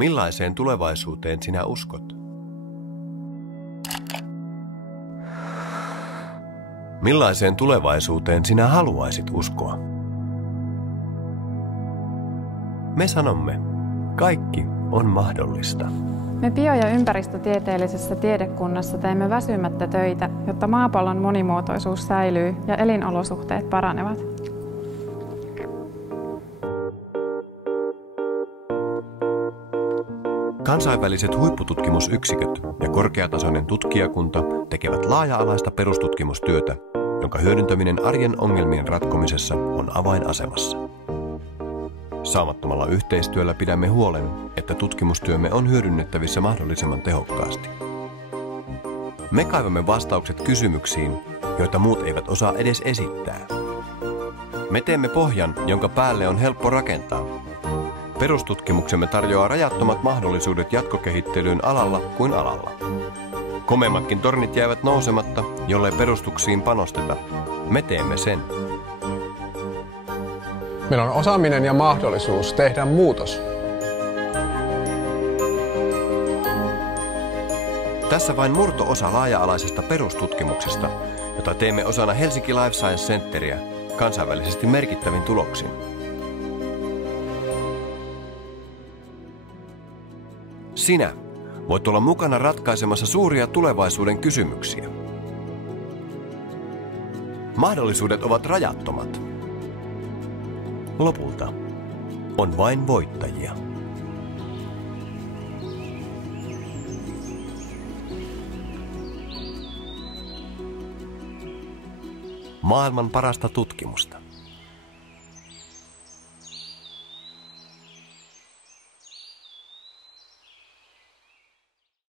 Millaiseen tulevaisuuteen sinä uskot? Millaiseen tulevaisuuteen sinä haluaisit uskoa? Me sanomme, kaikki on mahdollista. Me bio- ja ympäristötieteellisessä tiedekunnassa teemme väsymättä töitä, jotta maapallon monimuotoisuus säilyy ja elinolosuhteet paranevat. Kansainväliset huippututkimusyksiköt ja korkeatasoinen tutkijakunta tekevät laaja-alaista perustutkimustyötä, jonka hyödyntäminen arjen ongelmien ratkomisessa on avainasemassa. Saamattomalla yhteistyöllä pidämme huolen, että tutkimustyömme on hyödynnettävissä mahdollisimman tehokkaasti. Me kaivamme vastaukset kysymyksiin, joita muut eivät osaa edes esittää. Me teemme pohjan, jonka päälle on helppo rakentaa. Perustutkimuksemme tarjoaa rajattomat mahdollisuudet jatkokehittelyyn alalla kuin alalla. Komeimmatkin tornit jäävät nousematta, jollei perustuksiin panosteta. Me teemme sen. Meillä on osaaminen ja mahdollisuus tehdä muutos. Tässä vain murto-osa laaja-alaisesta perustutkimuksesta, jota teemme osana Helsinki Life Science Centeriä kansainvälisesti merkittävin tuloksin. Sinä voit olla mukana ratkaisemassa suuria tulevaisuuden kysymyksiä. Mahdollisuudet ovat rajattomat. Lopulta on vain voittajia. Maailman parasta tutkimusta.